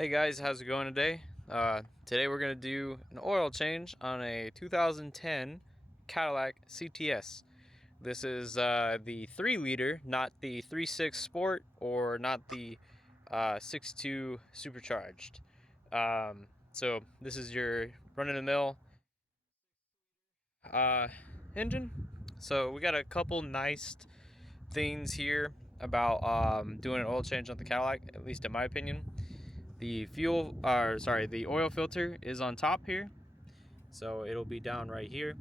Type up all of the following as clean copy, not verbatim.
Hey guys, how's it going today? Today we're going to do an oil change on a 2010 Cadillac CTS. This is the 3-liter, not the 3.6 Sport or not the 6.2 supercharged. So this is your run-of-the-mill engine. So we got a couple nice things here about doing an oil change on the Cadillac, at least in my opinion. The the oil filter is on top here, so it'll be down right here.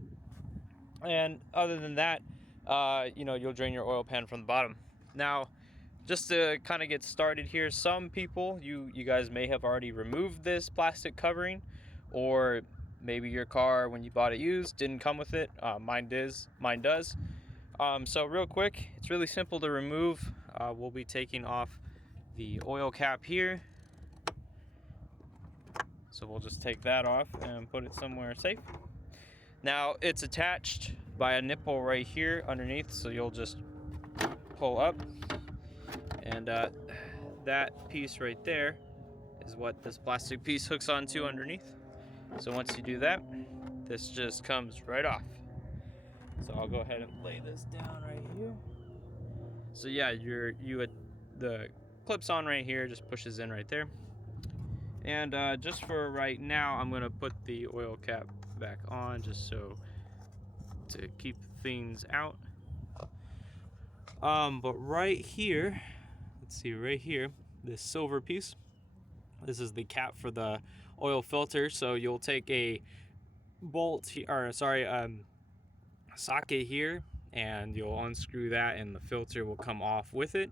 And other than that, you'll drain your oil pan from the bottom. Now, just to kind of get started here, some people, you guys may have already removed this plastic covering, or maybe your car when you bought it used didn't come with it. Mine does. So real quick, it's really simple to remove. We'll be taking off the oil cap here. So we'll just take that off and put it somewhere safe. Now it's attached by a nipple right here underneath, so you'll just pull up, and that piece right there is what this plastic piece hooks onto underneath. So once you do that, this just comes right off. So I'll go ahead and lay this down right here. So yeah, the clips on right here just pushes in right there. And just for right now, I'm gonna put the oil cap back on just so to keep things out. But right here, let's see, right here, this silver piece, this is the cap for the oil filter. So you'll take a socket here, and you'll unscrew that, and the filter will come off with it.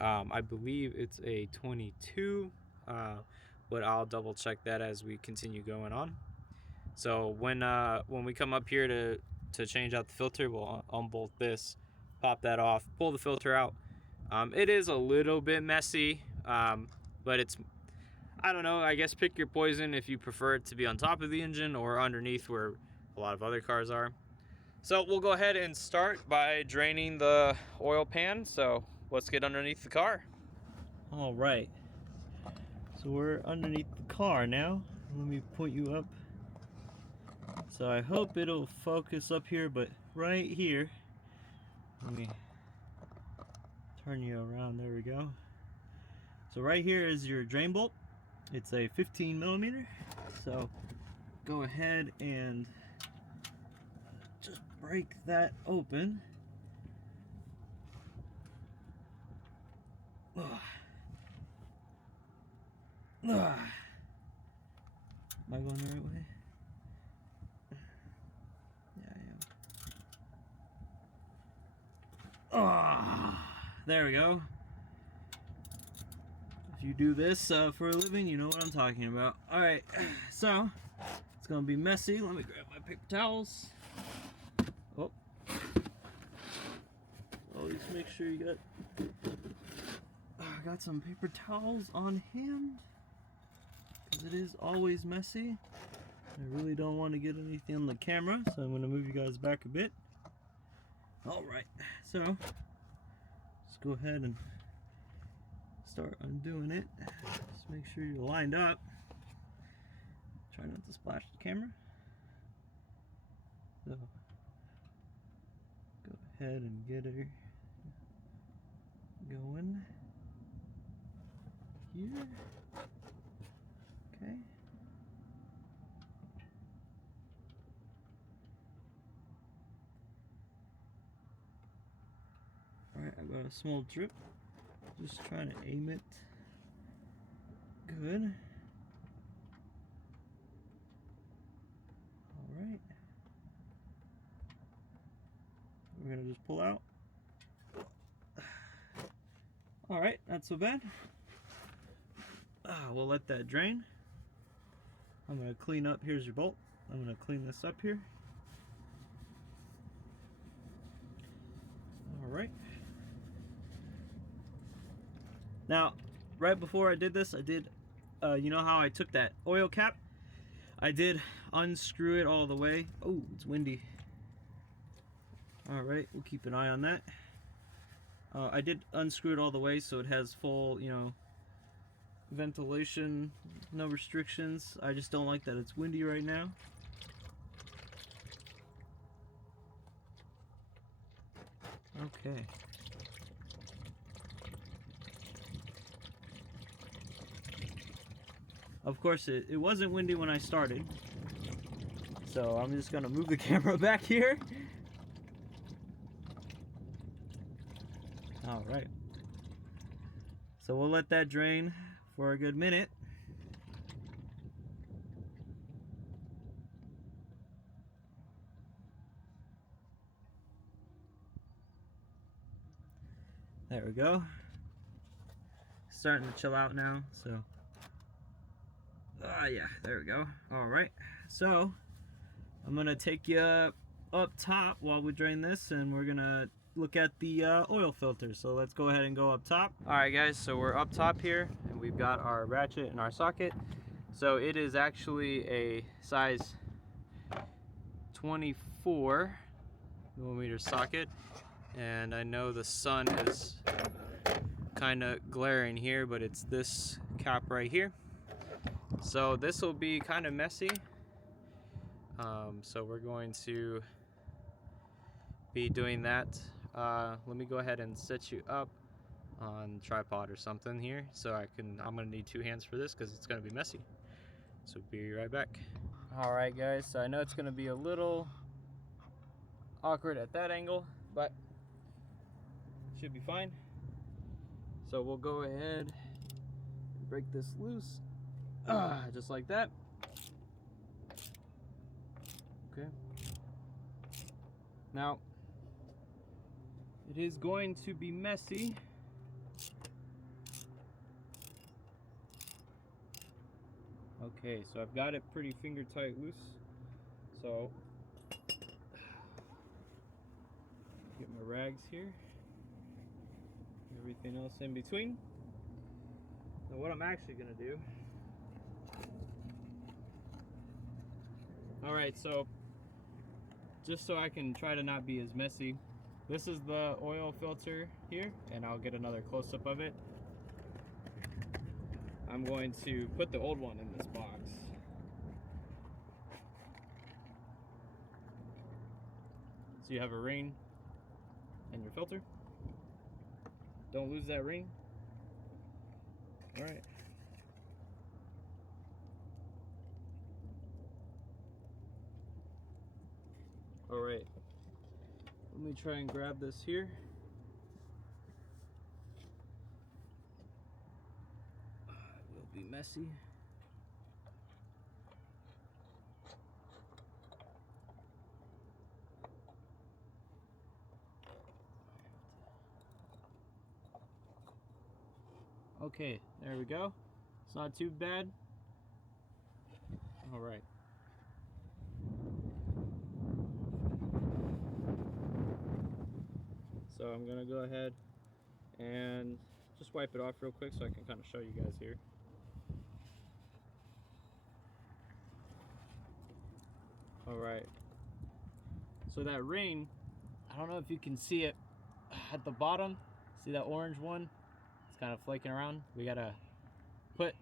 I believe it's a 22. But I'll double check that as we continue going on. So when we come up here to change out the filter, we'll unbolt this, pop that off, pull the filter out. It is a little bit messy, but it's, I don't know, I guess pick your poison if you prefer it to be on top of the engine or underneath where a lot of other cars are. So we'll go ahead and start by draining the oil pan. So let's get underneath the car. All right. So we're underneath the car now. Let me point you up. So I hope it'll focus up here, but right here, let me turn you around. There we go. So right here is your drain bolt. It's a 15 millimeter. So go ahead and just break that open. Ugh. Am I going the right way? Yeah, I am. There we go. If you do this for a living, you know what I'm talking about. Alright, so it's gonna be messy. Let me grab my paper towels. Oh. Always make sure you got some paper towels on hand, because it is always messy. I really don't want to get anything on the camera, so I'm going to move you guys back a bit. Alright, so let's go ahead and start undoing it. Just make sure you're lined up. Try not to splash the camera. So go ahead and get her going here. Okay. Alright, I got a small drip. Just trying to aim it good. Alright. We're gonna just pull out. Alright, not so bad. We'll let that drain. I'm gonna clean up, here's your bolt. I'm gonna clean this up here. Alright. Now, right before I did this, I did, you know how I took that oil cap? I did unscrew it all the way. Oh, it's windy. Alright, we'll keep an eye on that. I did unscrew it all the way so it has full, ventilation, no restrictions. I just don't like that it's windy right now. Okay. Of course, it wasn't windy when I started. So I'm just gonna move the camera back here. All right. So we'll let that drain for a good minute. There we go. Starting to chill out now, so. Yeah, there we go. All right. So I'm gonna take you up top while we drain this, and we're gonna look at the oil filter. So let's go ahead and go up top. All right, guys. So we're up top here, and we've got our ratchet and our socket. So it is actually a size 24 millimeter socket, and I know the sun is kind of glaring here, but it's this cap right here. So this will be kind of messy. So we're going to be doing that. Let me go ahead and set you up on tripod or something here, so I'm gonna need 2 hands for this because it's gonna be messy. So be right back. All right, guys. So I know it's gonna be a little awkward at that angle, but should be fine. So we'll go ahead and break this loose, just like that. Okay. Now, it is going to be messy. Okay, so I've got it pretty finger tight loose. So, get my rags here. Everything else in between. Now what I'm actually gonna do. Alright, so just so I can try to not be as messy, this is the oil filter here, and I'll get another close-up of it. I'm going to put the old one in this box. So you have a ring and your filter. Don't lose that ring. All right. All right. Let me try and grab this here. It will be messy. Okay, there we go. It's not too bad. All right. So I'm gonna go ahead and just wipe it off real quick so I can kind of show you guys here. All right. So that ring, I don't know if you can see it at the bottom. See that orange one? It's kind of flaking around. We gotta put,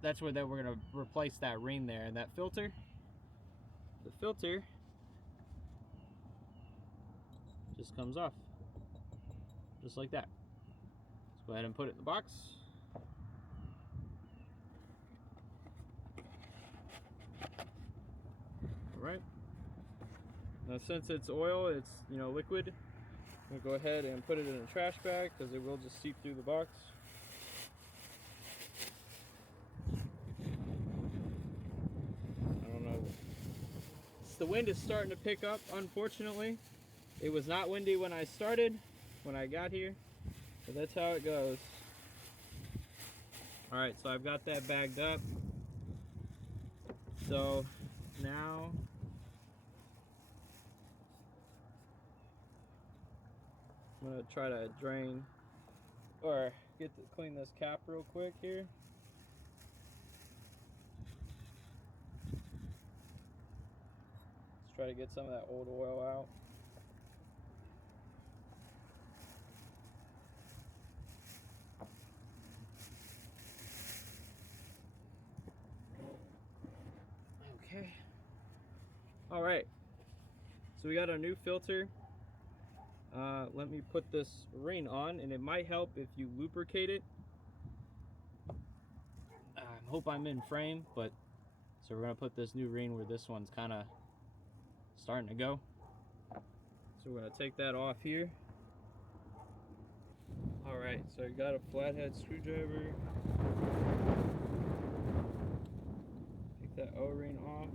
that's where we're gonna replace that ring there, and that filter. The filter just comes off, just like that. Let's go ahead and put it in the box. All right. Now since it's oil, it's liquid, we'll go ahead and put it in a trash bag because it will just seep through the box. I don't know. The wind is starting to pick up, unfortunately. It was not windy when I started, when I got here, but that's how it goes. All right, so I've got that bagged up. So now I'm gonna try to drain or clean this cap real quick here. Let's try to get some of that old oil out. All right, so we got our new filter. Let me put this ring on, and it might help if you lubricate it. I hope I'm in frame, but so we're gonna put this new ring where this one's kind of starting to go. So we're gonna take that off here. All right, so you got a flathead screwdriver. Take that O-ring off.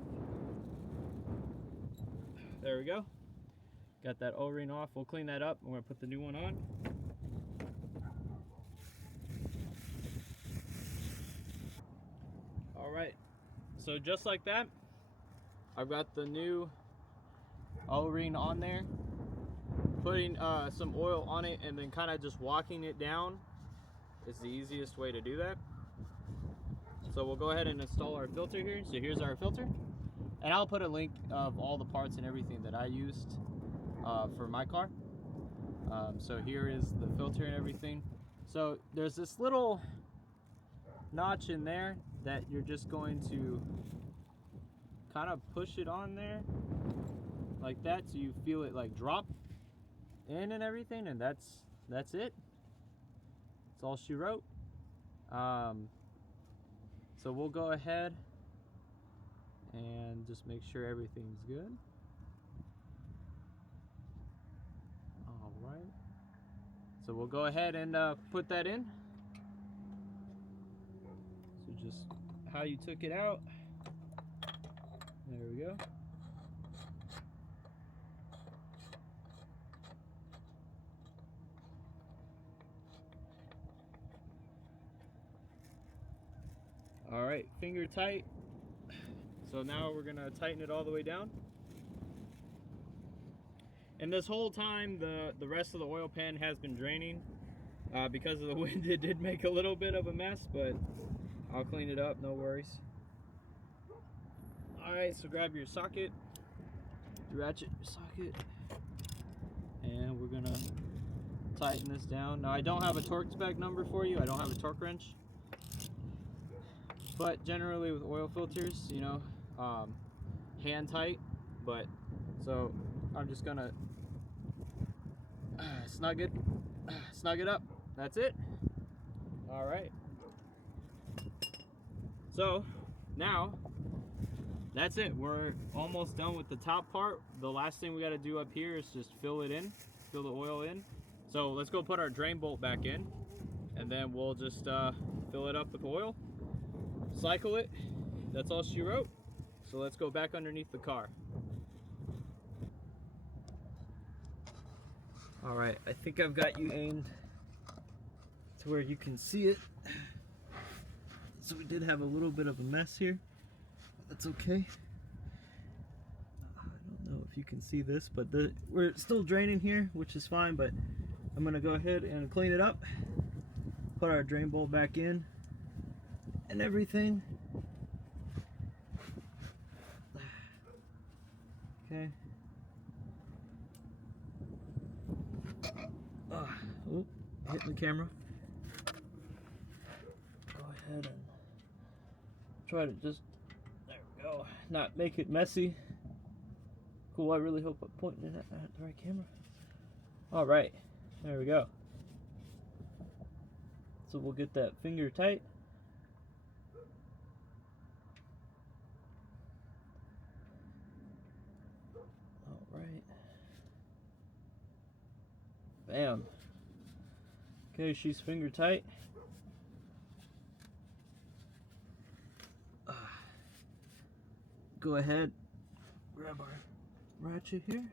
There we go. Got that O-ring off. We'll clean that up. We're gonna put the new one on. All right, so just like that, I've got the new O-ring on there. Putting some oil on it and then kind of just walking it down is the easiest way to do that. So we'll go ahead and install our filter here. So here's our filter, and I'll put a link of all the parts and everything that I used for my car. So here is the filter and everything. So there's this little notch in there that you're just going to kind of push it on there like that, so you feel it like drop in and everything, and that's it. That's all she wrote. So we'll go ahead and just make sure everything's good. All right, so we'll go ahead and put that in. So just how you took it out. There we go. All right, finger tight. So now we're gonna tighten it all the way down. And this whole time, the rest of the oil pan has been draining. Because of the wind, it did make a little bit of a mess, but I'll clean it up, no worries. All right, so grab your socket, ratchet your socket, and we're gonna tighten this down. Now I don't have a torque spec number for you. I don't have a torque wrench. But generally with oil filters, you know, hand tight. But so I'm just gonna snug it up. That's it. All right. So now that's it. We're almost done with the top part. The last thing we got to do up here is just fill it in, fill the oil in. So let's go put our drain bolt back in, and then we'll just fill it up with oil. Cycle it. That's all she wrote. So let's go back underneath the car. All right, I think I've got you aimed to where you can see it. So we did have a little bit of a mess here. That's okay. I don't know if you can see this, but we're still draining here, which is fine, but I'm gonna go ahead and clean it up, put our drain bolt back in and everything. Okay. Oh, hitting the camera. Go ahead and try to just, there we go, not make it messy. Cool, I really hope I'm pointing it at the right camera. All right, there we go. So we'll get that finger tight. All right. Bam. Okay, she's finger tight. Go ahead, grab our ratchet here.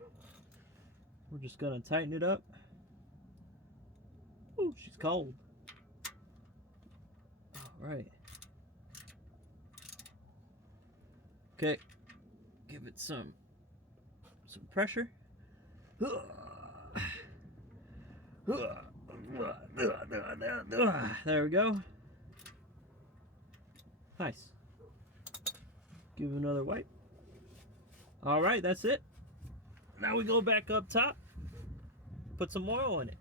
We're just gonna tighten it up. Ooh, she's cold. All right. Okay, give it some pressure. There we go. Nice. Give it another wipe. All right, that's it. Now we go back up top, put some oil in it.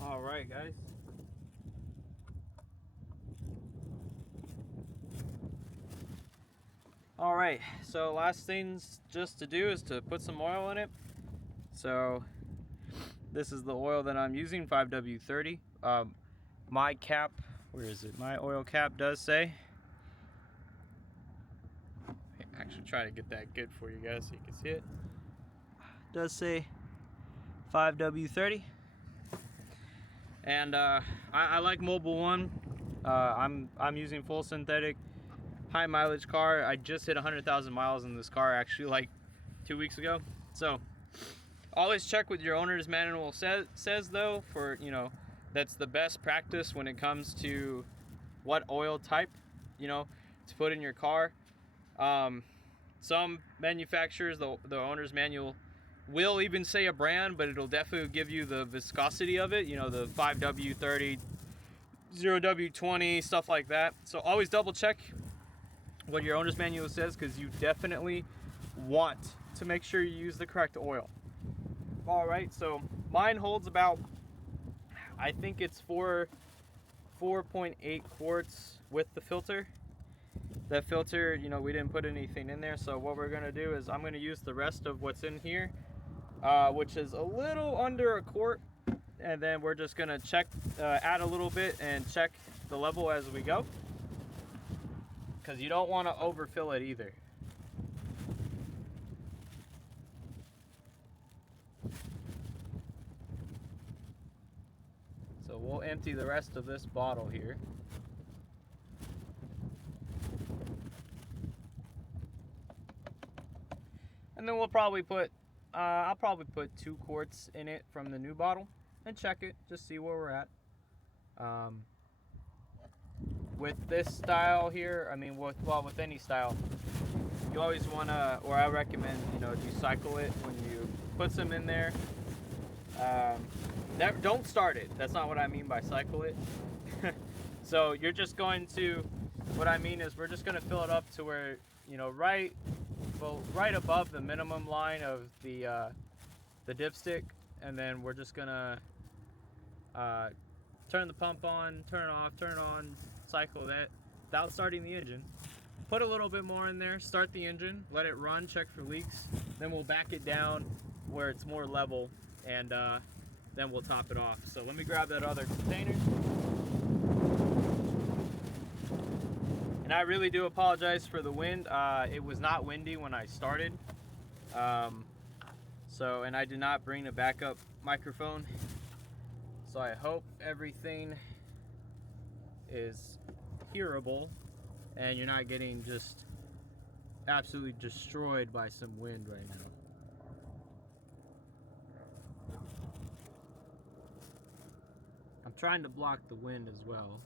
All right, guys. All right, so last things just to do is to put some oil in it. So this is the oil that I'm using, 5W30. My cap, where is it? My oil cap does say, actually try to get that good for you guys so you can see it. Does say 5W30. And I like Mobil one. I'm using full synthetic, high mileage car. I just hit 100,000 miles in this car actually like 2 weeks ago. So always check what your owner's manual says though, for that's the best practice when it comes to what oil type to put in your car. Some manufacturers, the owner's manual will even say a brand, but it'll definitely give you the viscosity of it, the 5W30, 0W20, stuff like that. So always double check what your owner's manual says, because you definitely want to make sure you use the correct oil. All right, so mine holds about, I think it's 4.8 quarts with the filter. That filter, we didn't put anything in there, so what we're gonna do is I'm gonna use the rest of what's in here, which is a little under a quart, and then we're just gonna check, add a little bit and check the level as we go, because you don't want to overfill it either. So we'll empty the rest of this bottle here. And then we'll probably put, I'll probably put 2 quarts in it from the new bottle and check it, just see where we're at. With this style here, I mean, with any style, you always want to, or I recommend, you cycle it when you put some in there. Don't start it. That's not what I mean by cycle it. So you're just going to, what I mean is we're just going to fill it up to where, right above the minimum line of the dipstick, and then we're just gonna turn the pump on, turn it off, turn it on, cycle that without starting the engine. Put a little bit more in there, start the engine, let it run, check for leaks, then we'll back it down where it's more level, and then we'll top it off. So let me grab that other container. And I really do apologize for the wind. It was not windy when I started. And I did not bring a backup microphone. So I hope everything is hearable and you're not getting just absolutely destroyed by some wind right now. I'm trying to block the wind as well.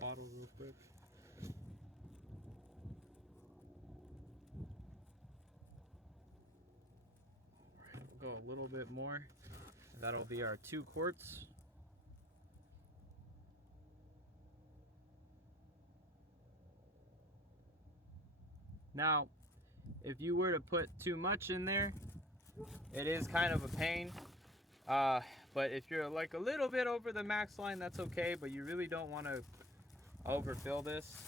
Bottle real quick. We'll go a little bit more. That'll be our 2 quarts. Now, if you were to put too much in there, it is kind of a pain. But if you're like a little bit over the max line, that's okay, but you really don't want to overfill this.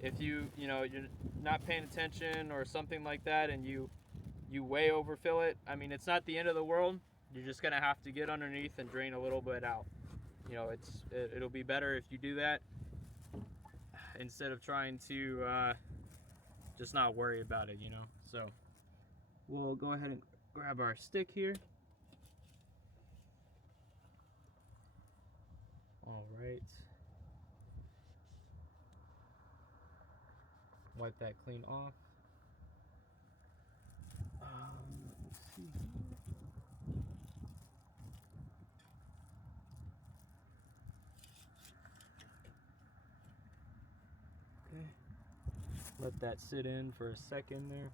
If you're not paying attention or something like that, and you way overfill it, I mean, it's not the end of the world. You're just gonna have to get underneath and drain a little bit out. It'll be better if you do that instead of trying to just not worry about it, So we'll go ahead and grab our stick here. All right. Wipe that clean off. Let's see here. Okay. Let that sit in for a second there.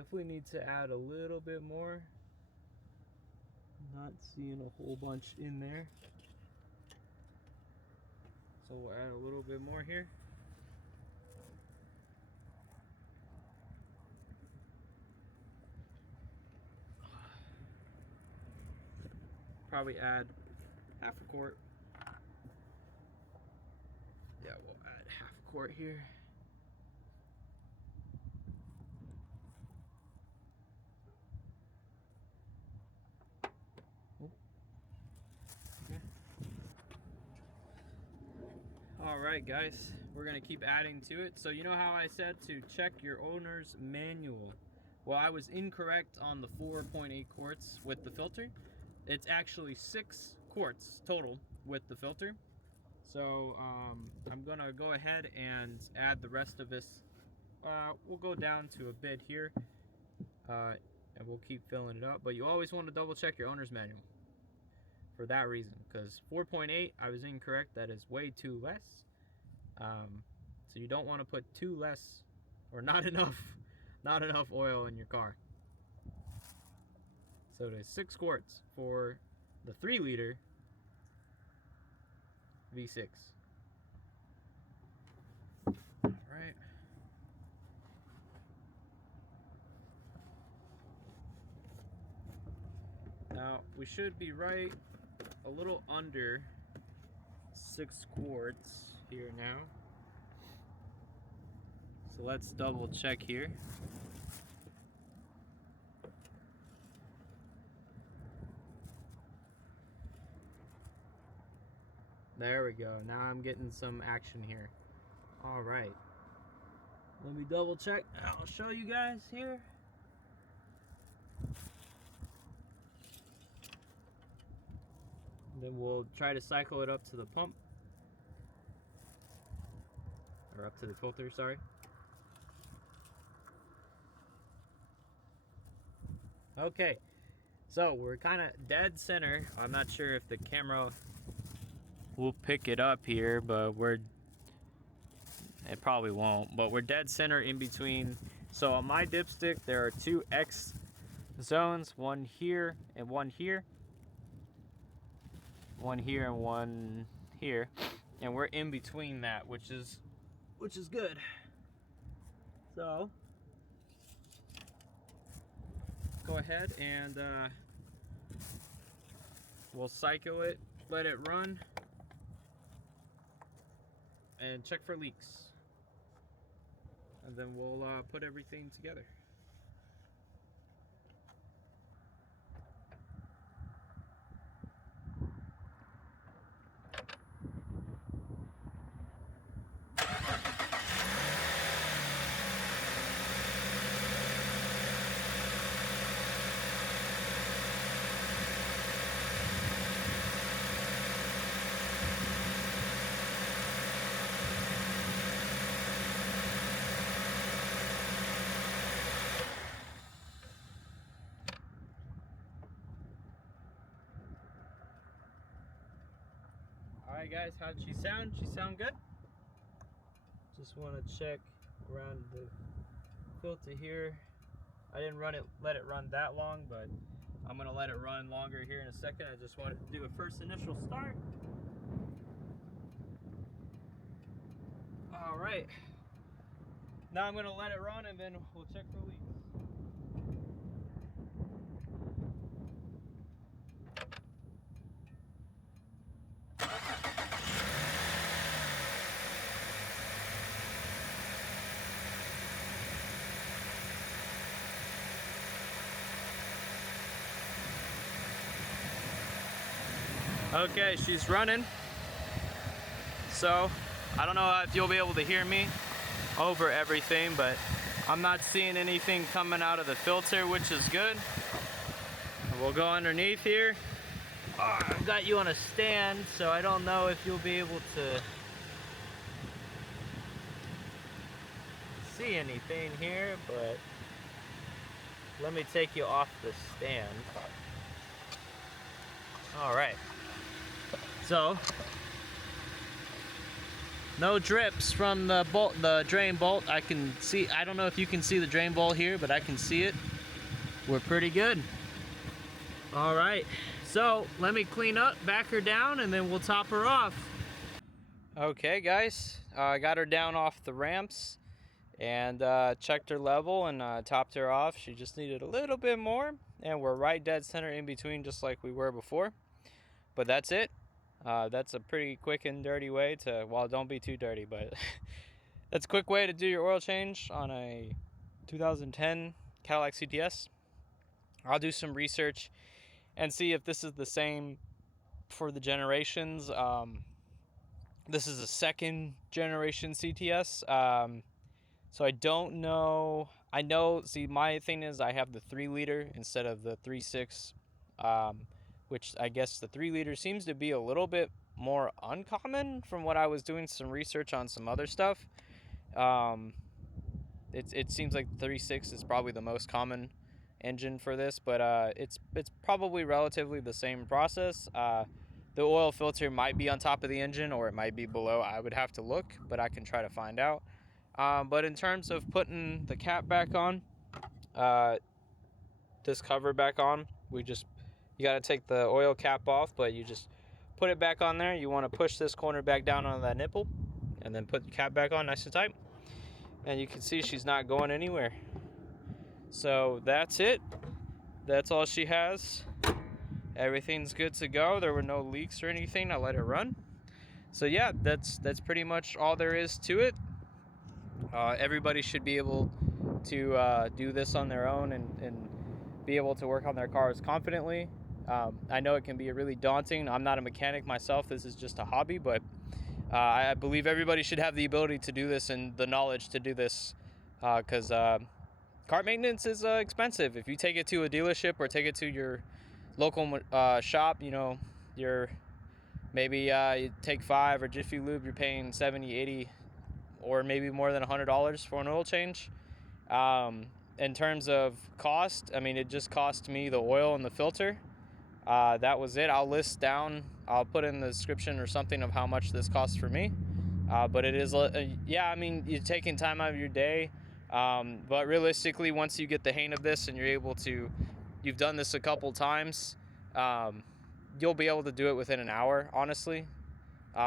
Definitely need to add a little bit more. Not seeing a whole bunch in there. So we'll add a little bit more here. Probably add half a quart. Yeah, we'll add half a quart here. Okay. All right, guys, we're gonna keep adding to it. So you know how I said to check your owner's manual? Well, I was incorrect on the 4.8 quarts with the filter. It's actually 6 quarts total with the filter. So I'm gonna go ahead and add the rest of this. We'll go down to a bit here, and we'll keep filling it up. But you always want to double check your owner's manual for that reason, because 4.8, I was incorrect. That is way too less. So you don't want to put too less or not enough oil in your car. So it is 6 quarts for the 3-liter V6. All right. Now we should be right a little under 6 quarts here now. So let's double check here. There we go. Now I'm getting some action here. All right. Let me double check. I'll show you guys here. Then we'll try to cycle it up to the pump. Or up to the filter, sorry. Okay, so we're kind of dead center. I'm not sure if the camera will pick it up here, but it probably won't, but we're dead center in between. So on my dipstick, there are 2 X zones, one here and one here. One here and one here. And we're in between that, which is good. So go ahead and we'll cycle it, let it run, and check for leaks. And then we'll put everything together. Alright guys, how did she sound? She sound good? Just want to check around the filter here. I didn't let it run that long, but I'm gonna let it run longer here in a second. I just wanted to do a first initial start. Alright. Now I'm gonna let it run and then we'll check for leaks. Okay, she's running. So, I don't know if you'll be able to hear me over everything, but I'm not seeing anything coming out of the filter, which is good. We'll go underneath here. Oh, I've got you on a stand, so I don't know if you'll be able to see anything here, but let me take you off the stand. All right. So No drips from the bolt, the drain bolt. I can see, I don't know if you can see the drain bolt here, but I can see it. We're pretty good. All right, so let me clean up, back her down, and then we'll top her off. Okay guys, I got her down off the ramps and checked her level and topped her off. She just needed a little bit more, and we're right dead center in between, just like we were before. But that's it. That's a pretty quick and dirty way to, well, don't be too dirty, but that's a quick way to do your oil change on a 2010 Cadillac CTS. I'll do some research and see if this is the same for the generations. This is a second generation CTS. So I don't know. I know, see, my thing is I have the 3-liter instead of the 3.6, which I guess the 3-liter seems to be a little bit more uncommon from what I was doing some research on some other stuff. It seems like the 3.6 is probably the most common engine for this, but it's probably relatively the same process. The oil filter might be on top of the engine or it might be below. I would have to look, but I can try to find out. But in terms of putting the cap back on, this cover back on, you got to take the oil cap off, but you just put it back on there. You want to push this corner back down on that nipple and then put the cap back on nice and tight. And you can see she's not going anywhere. So that's it. That's all she has. Everything's good to go. There were no leaks or anything. I let it run. So yeah, that's pretty much all there is to it. Everybody should be able to do this on their own and be able to work on their cars confidently. I know it can be really daunting. I'm not a mechanic myself. This is just a hobby, but I believe everybody should have the ability to do this and the knowledge to do this, because car maintenance is expensive. If you take it to a dealership or take it to your local shop, you know, maybe you take 5, or Jiffy Lube, you're paying 70, 80, or maybe more than $100 for an oil change. In terms of cost, I mean, it just cost me the oil and the filter. That was it. I'll put in the description or something of how much this costs for me. But it is, yeah, I mean, you're taking time out of your day. But realistically, once you get the hang of this and you've done this a couple times, you'll be able to do it within an hour, honestly.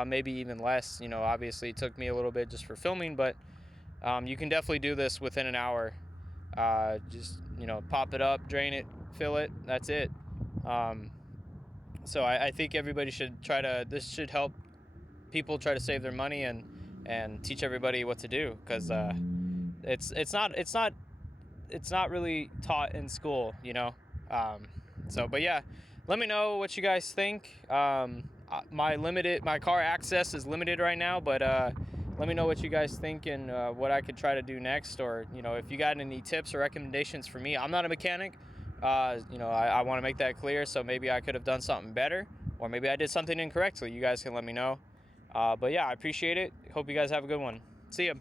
Maybe even less. You know, obviously it took me a little bit just for filming, but you can definitely do this within an hour. Just, you know, pop it up, drain it, fill it, that's it. So I think everybody should this should help people try to save their money and teach everybody what to do, because it's not really taught in school, you know. But yeah, let me know what you guys think. My car access is limited right now, but let me know what you guys think and what I could try to do next, or, you know, if you got any tips or recommendations for me. I'm not a mechanic. You know, I want to make that clear, so maybe I could have done something better, or maybe I did something incorrect, so you guys can let me know. But yeah, I appreciate it. Hope you guys have a good one. See ya.